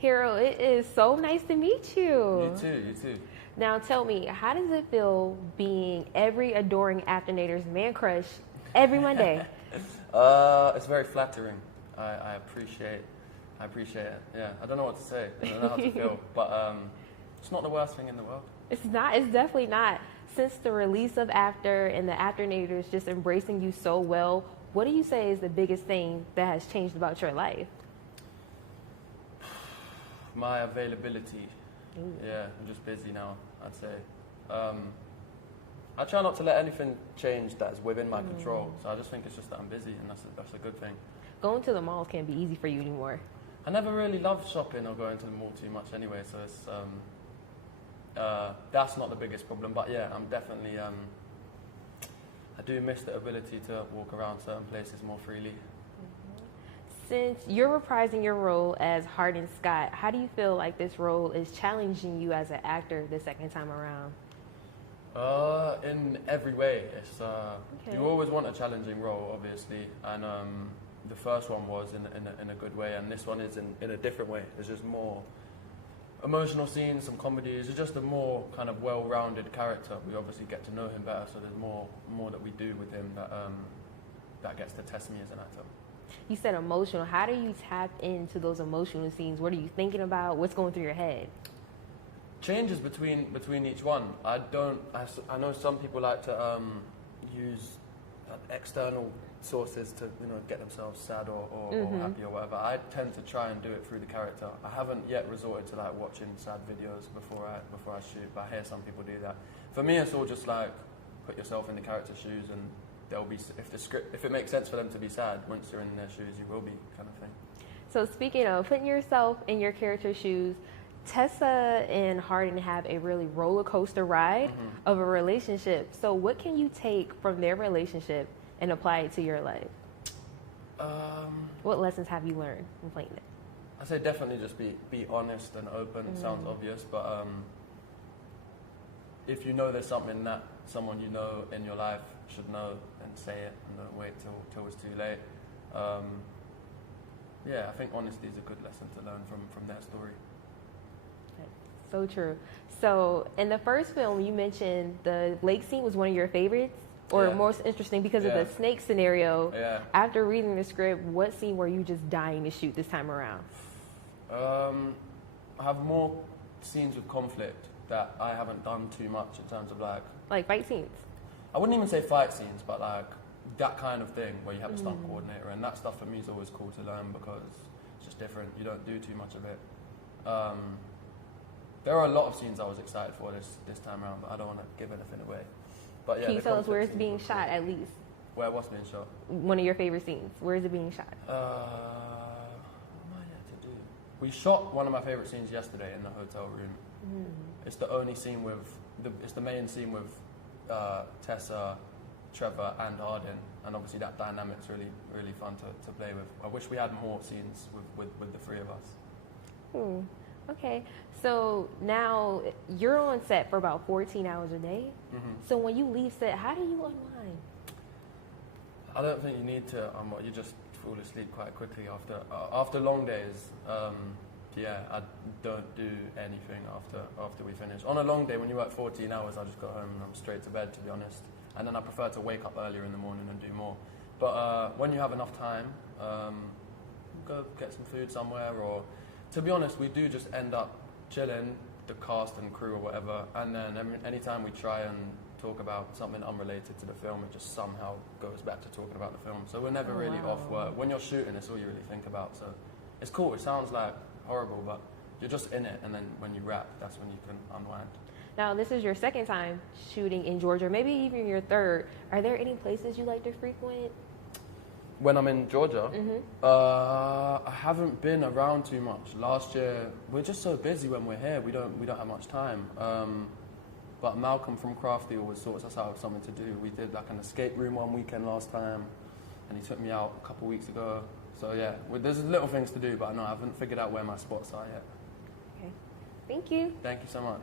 Hero, it is so nice to meet you. You too, you too. Now tell me, how does it feel being every adoring Afternator's man crush every Monday? It's very flattering. I appreciate it. Yeah, I don't know what to say. I don't know how to feel, but it's not the worst thing in the world. It's not. It's definitely not. Since the release of After and the Afternators just embracing you so well, what do you say is the biggest thing that has changed about your life? My availability. Ooh. Yeah, I'm just busy now, I'd say. I try not to let anything change that's within my control, so I just think it's just that I'm busy, and that's a good thing. Going to the malls can't be easy for you anymore. I never really loved shopping or going to the mall too much anyway, so it's that's not the biggest problem. But yeah, I'm definitely I do miss the ability to walk around certain places more freely. Since you're reprising your role as Hardin Scott, how do you feel like this role is challenging you as an actor the second time around? In every way. It's you always want a challenging role, obviously, and the first one was in a good way, and this one is in a different way. There's just more emotional scenes, some comedies. It's just a more kind of well-rounded character. We obviously get to know him better, so there's more that we do with him that gets to test me as an actor. You said emotional. How do you tap into those emotional scenes? What are you thinking about? What's going through your head? Changes between each one. I know some people like to use external sources to get themselves sad or happy or whatever. I tend to try and do it through the character. I haven't yet resorted to like watching sad videos before I shoot, but I hear some people do that. For me, it's all just like put yourself in the character's shoes, and they'll be, if it makes sense for them to be sad, once you're in their shoes, you will be, kind of thing. So speaking of putting yourself in your character's shoes, Tessa and Hardin have a really roller coaster ride of a relationship. So what can you take from their relationship and apply it to your life? What lessons have you learned from playing it? I say definitely just be honest and open. It sounds obvious, but if you know there's something that someone you know in your life should know, then say it and don't wait till it's too late. Yeah, I think honesty is a good lesson to learn from their story. So true. So in the first film, you mentioned the lake scene was one of your favorites or most interesting because of the snake scenario. Yeah. After reading the script, what scene were you just dying to shoot this time around? I have more scenes with conflict that I haven't done too much in terms of like fight scenes. I wouldn't even say fight scenes, but like that kind of thing where you have a stunt coordinator, and that stuff for me is always cool to learn because it's just different. You don't do too much of it. There are a lot of scenes I was excited for this time around, but I don't want to give anything away. But yeah, can you tell us where it's being shot at least? Where what's being shot? One of your favorite scenes. Where is it being shot? What am I yet to do? We shot one of my favorite scenes yesterday in the hotel room. It's the only scene it's the main scene with Tessa, Trevor, and Hardin, and obviously that dynamic's really fun to play with. I wish we had more scenes with the three of us. Okay, so now you're on set for about 14 hours a day. So when you leave set, how do you unwind? I don't think you need to. You just fall asleep quite quickly after long days. I don't do anything after we finish. On a long day, when you work 14 hours, I just go home and I'm straight to bed, to be honest. And then I prefer to wake up earlier in the morning and do more. But when you have enough time, go get some food somewhere, or to be honest, we do just end up chilling, the cast and crew or whatever, and then anytime we try and talk about something unrelated to the film, it just somehow goes back to talking about the film. So we're never really off work. When you're shooting, it's all you really think about. So it's cool. It sounds like horrible, but you're just in it, and then when you wrap, that's when you can unwind. Now, this is your second time shooting in Georgia, maybe even your third. Are there any places you like to frequent? When I'm in Georgia, I haven't been around too much. Last year, we're just so busy when we're here. We don't have much time. But Malcolm from Crafty always sorts us out with something to do. We did like an escape room one weekend last time, and he took me out a couple weeks ago. So yeah, there's little things to do, but I haven't figured out where my spots are yet. Okay, thank you. Thank you so much.